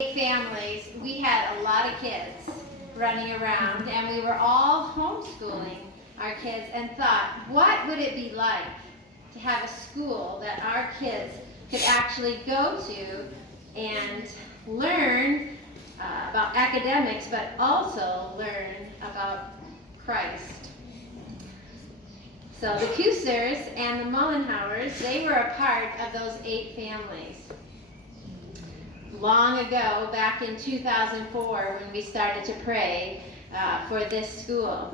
families, we had a lot of kids running around, and we were all homeschooling our kids and thought, what would it be like to have a school that our kids could actually go to and learn about academics, but also learn about Christ. So the Kusers and the Mullenhowers, they were a part of those 8 families. Long ago, back in 2004, when we started to pray for this school,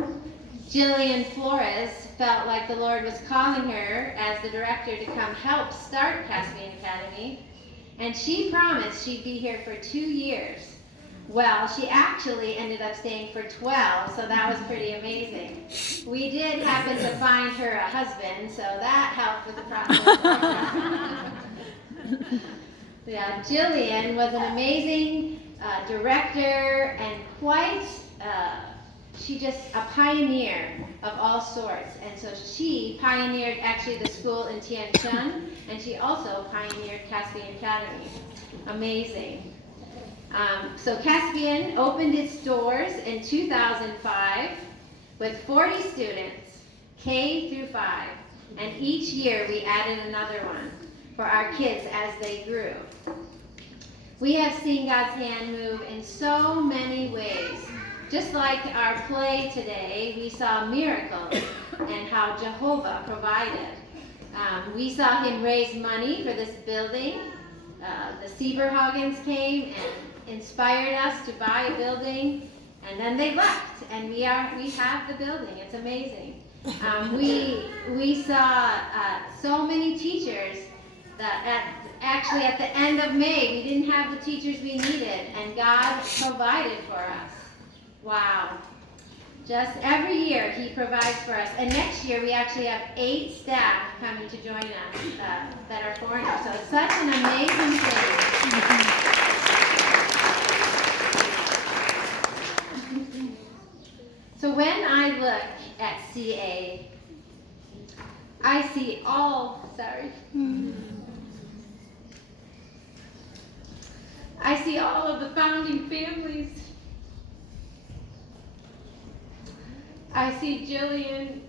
Jillian Flores felt like the Lord was calling her as the director to come help start Caspian Academy, and she promised she'd be here for 2 years. Well, she actually ended up staying for 12, so that was pretty amazing. We did happen to find her a husband, so that helped with the process. Yeah, Jillian was an amazing director and quite, she just a pioneer of all sorts. And so she pioneered actually the school in Tien Chun, and she also pioneered Caspian Academy. Amazing. So Caspian opened its doors in 2005 with 40 students, K through 5, and each year we added another one for our kids as they grew. We have seen God's hand move in so many ways. Just like our play today, we saw miracles and how Jehovah provided. We saw him raise money for this building. The Sieberhagens came and inspired us to buy a building, and then they left, and we have the building. It's amazing. We saw so many teachers that actually at the end of May, we didn't have the teachers we needed, and God provided for us. Wow. Just every year he provides for us. And next year we actually have 8 staff coming to join us that are foreigners. So it's such an amazing thing. So when I look at CA, I see I see all of the founding families. I see Jillian.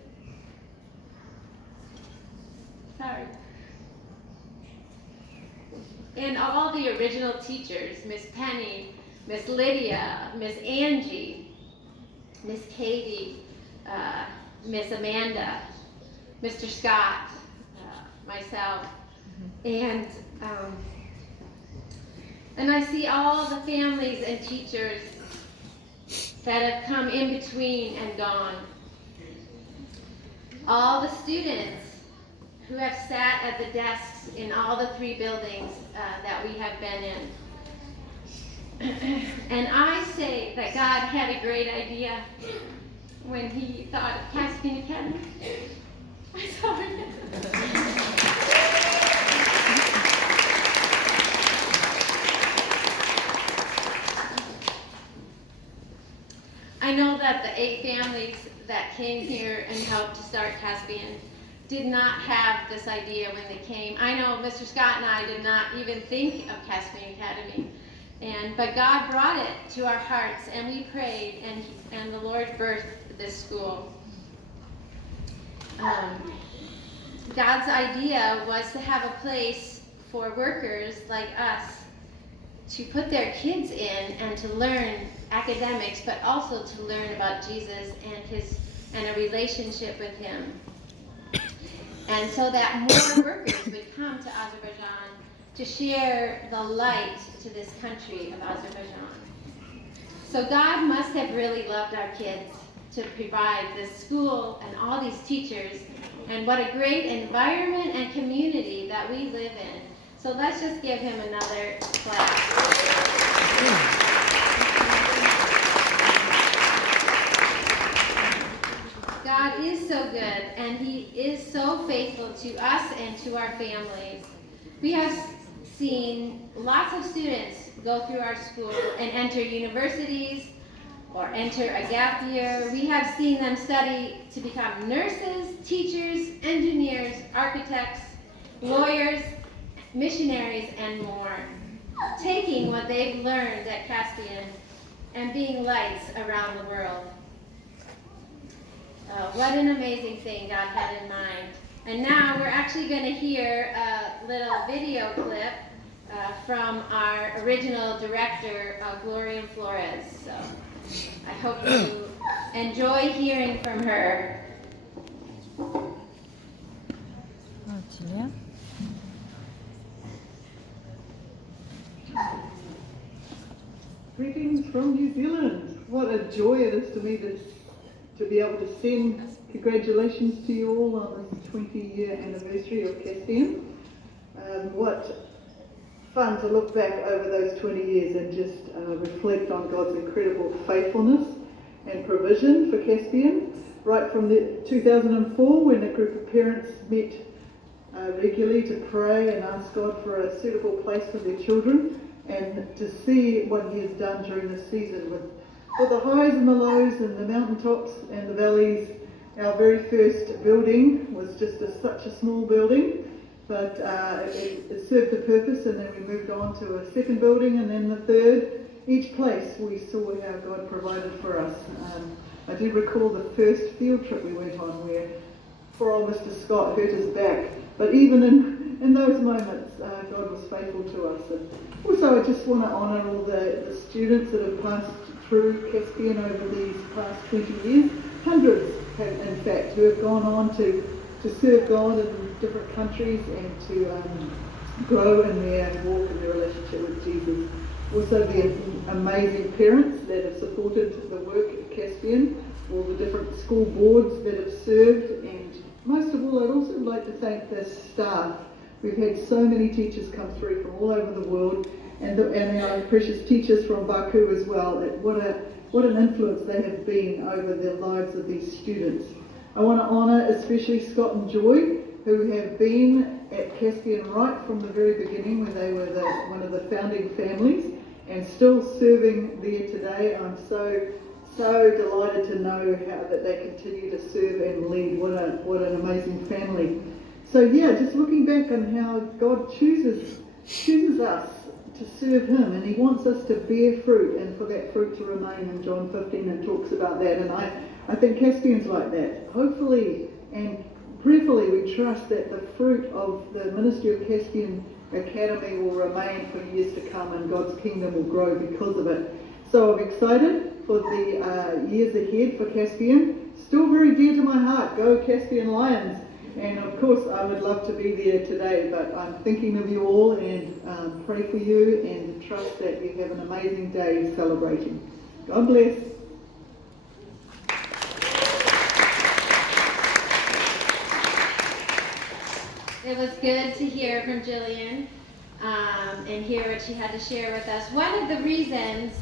And all the original teachers, Miss Penny, Miss Lydia, Miss Angie, Miss Katie, Miss Amanda, Mr. Scott, myself, and I see all the families and teachers that have come in between and gone. All the students who have sat at the desks in all the 3 buildings that we have been in. And I say that God had a great idea when he thought of Caspian Academy. I'm sorry. I know that the 8 families that came here and helped to start Caspian did not have this idea when they came. I know Mr. Scott and I did not even think of Caspian Academy. But God brought it to our hearts, and we prayed, and the Lord birthed this school. God's idea was to have a place for workers like us to put their kids in and to learn academics, but also to learn about Jesus and a relationship with him. And so that more workers would come to Azerbaijan to share the light to this country of Azerbaijan. So God must have really loved our kids to provide this school and all these teachers, and what a great environment and community that we live in. So let's just give him another clap. God is so good, and he is so faithful to us and to our families. We have seen lots of students go through our school and enter universities or enter a gap year. We have seen them study to become nurses, teachers, engineers, architects, lawyers, missionaries, and more. taking what they've learned at Caspian and being lights around the world. What an amazing thing God had in mind. And now we're actually going to hear a little video clip from our original director, Gloria Flores. So I hope you enjoy hearing from her. Greetings from New Zealand. What a joy it is to me to be able to send congratulations to you all on this 20-year anniversary of Caspian. What fun to look back over those 20 years and just reflect on God's incredible faithfulness and provision for Caspian. Right from 2004, when a group of parents met regularly to pray and ask God for a suitable place for their children, and to see what He has done during this season with the highs and the lows and the mountaintops and the valleys. Our very first building was just such a small building, but it served a purpose, and then we moved on to a second building and then the third. Each place we saw how God provided for us. I do recall the first field trip we went on where poor old Mr. Scott hurt his back, but even in those moments God was faithful to us. And also I just want to honour all the students that have passed through Caspian over these past 20 years. Hundreds have, in fact, who have gone on to serve God in different countries and to grow in their walk and their relationship with Jesus. Also the amazing parents that have supported the work at Caspian, all the different school boards that have served, and most of all I'd also like to thank the staff. We've had so many teachers come through from all over the world, and our precious teachers from Baku as well. What an influence they have been over the lives of these students. I want to honour especially Scott and Joy, who have been at Caspian right from the very beginning when they were one of the founding families, and still serving there today. I'm so delighted to know how that they continue to serve and lead. What an amazing family. So yeah, just looking back on how God chooses us to serve Him, and He wants us to bear fruit, and for that fruit to remain. In John 15 it talks about that, and I think Caspian's like that. Hopefully and prayerfully we trust that the fruit of the ministry of Caspian Academy will remain for years to come, and God's kingdom will grow because of it. So I'm excited for the years ahead for Caspian. Still very dear to my heart. Go Caspian Lions! And of course I would love to be there today, but I'm thinking of you all and pray for you and trust that you have an amazing day celebrating. God bless. It was good to hear from Jillian and hear what she had to share with us. One of the reasons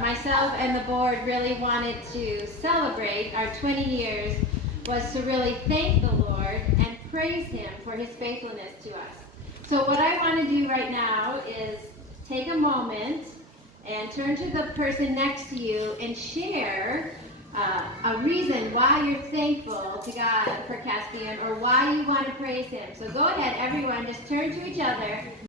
myself and the board really wanted to celebrate our 20 years was to really thank the Lord and praise Him for His faithfulness to us. So what I want to do right now is take a moment and turn to the person next to you and share a reason why you're thankful to God for Caspian, or why you want to praise Him. So go ahead, everyone, just turn to each other